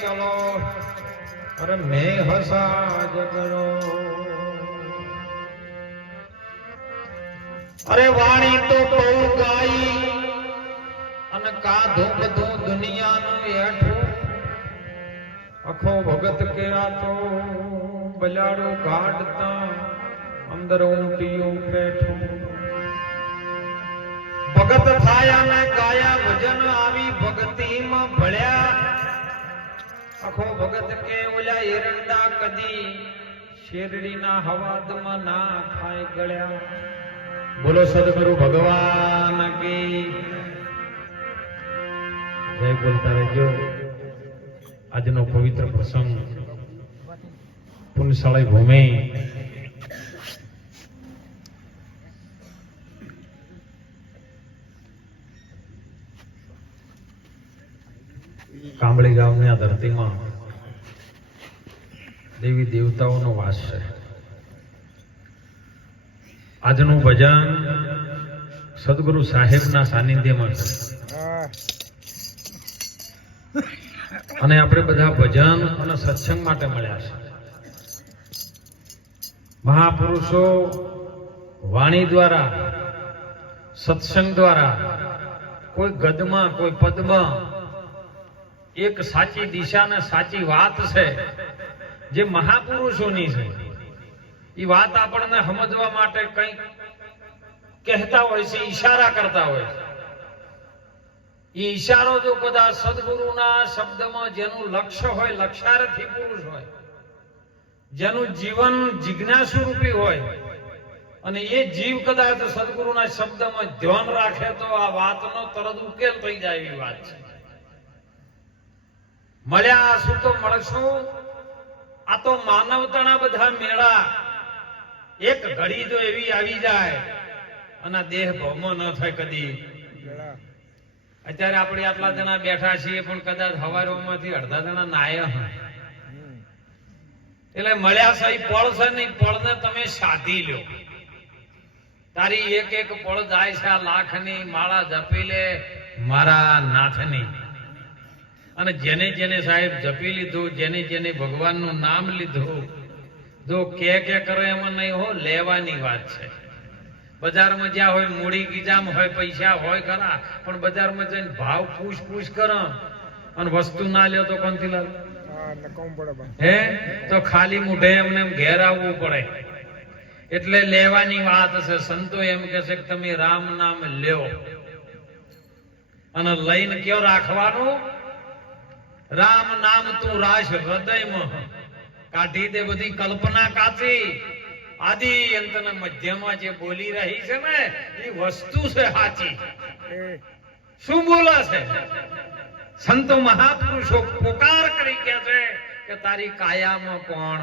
ચલો અરે મેં હસા જગડો અરે વાણી તો બહુ ગાઈ અને કાધું બધું દુનિયાનું એઠું અખો ભગત કેરા તો બલાડું કાઢતા અંદર ઊંટીયું બેઠું ભગત થાયા ને ગાયા ભજન આવી ભક્તિમાં ભળ્યા અખો ભગત કે ઓલા એરંડા કદી શેરડીના હવાદમાં ના ખાય ગળ્યા બોલો સદગુરુ ભગવાન કી જય બોલતા રહેજો આજનો પવિત્ર પ્રસંગ પુણ્યશાળી ભૂમિ કાંબળી ગામની આ ધરતીમાં દેવી દેવતાઓનો વાસ છે. આજનું ભજન સદગુરુ સાહેબના સાનિધ્યમાં છે અને આપણે બધા ભજન અને સત્સંગ માટે મળ્યા છે. મહાપુરુષો વાણી દ્વારા સત્સંગ દ્વારા કોઈ ગદમાં કોઈ પદમાં એક સાચી દિશા ને સાચી વાત છે જે મહાપુરુષોની છે. એ વાત આપણને સમજવા માટે કંઈક કહેતા હોય છે, ઈશારા કરતા હોય છે. એ ઈશારો જો કદાચ સદગુરુના શબ્દમાં જેનું લક્ષ્ય હોય, લક્ષ્યાર્થી પુરુષ હોય, જેનું જીવન જિજ્ઞાસુ રૂપી હોય અને એ જીવ કદાચ સદગુરુના શબ્દમાં ધ્યાન રાખે તો આ વાતનો તરત ઉકેલ થઈ જાય એવી વાત છે. મળ્યા શું તો મળશું. આ તો માનવતાના બધા મેળા એક ઘડી જો એવી આવી જાય અને દેહ ભમો ન થાય કદી. અત્યારે આપણે આટલા જણા બેઠા છીએ પણ કદાચ હવારોમાંથી અડધા જણા નાયા હોય એટલે મળ્યા સહી પળ છે નહીં, પળને તમે સાધી લો. તારી એક એક પળ જાય છે આ લાખની માળા જપી લે મારા નાથની. અને જેને જેને સાહેબ જપી લીધું, જેને જેને ભગવાનનું નામ લીધું, જો કે કરે એમાં નહીં હો, લેવાની વાત છે. બજારમાં જ્યાં હોય મૂડી ગીજામ હોય, પૈસા હોય ખરા, પણ બજારમાં જઈને ભાવ પૂછ કરો અને વસ્તુ ના લ્યો તો કોનથી લાવ? હે તો ખાલી મુઢે એમને ઘેર આવવું પડે. એટલે લેવાની વાત છે. સંતો એમ કે છે કે તમે રામ નામ લ્યો અને લઈને કયો રાખવાનું? રામ નામ તું રાશ હૃદયમાં કાઢી દે બધી કલ્પના કાચી. આદિ અંત ને મધ્યમાં જે બોલી રહી છે ને એ વસ્તુ છે સાચી. શું બોલે છે? સંતો મહાપુરુષો પોકાર કરી કે છે કે તારી કાયામાં કોણ?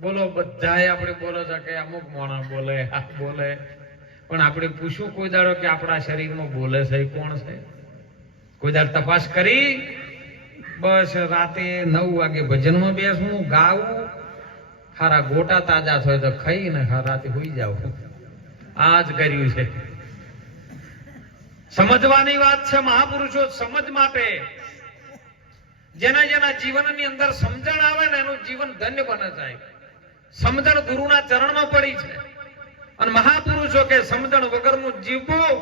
બોલો બધાય આપણે બોલો છે કે અમુક માણસ બોલે બોલે, પણ આપણે પૂછવું કોઈ દાડો કે આપણા શરીરમાં બોલે છે એ કોણ છે? કોઈ દાડો તપાસ કરી? બસ રાતે 9 વાગે ભજનમાં બેસવું, ગાવું, હારા ગોટા તાજા થાય તો ખાઈને રાતે હોઈ જાવ. આ જ કર્યું છે. સમજવાની વાત છે. મહાપુરુષો સમજ માટે જેના જેના જીવનની અંદર સમજણ આવે ને એનું જીવન ધન્ય બને જાય. સમજણ ગુરુના ચરણમાં પડી છે અને મહાપુરુષો કે સમજણ વગરનું જીવવું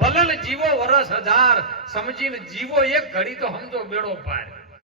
ભલલ જીવો વરસ 1000, સમજીને જીવો એક ઘડી તો સમજો બેડો પાર.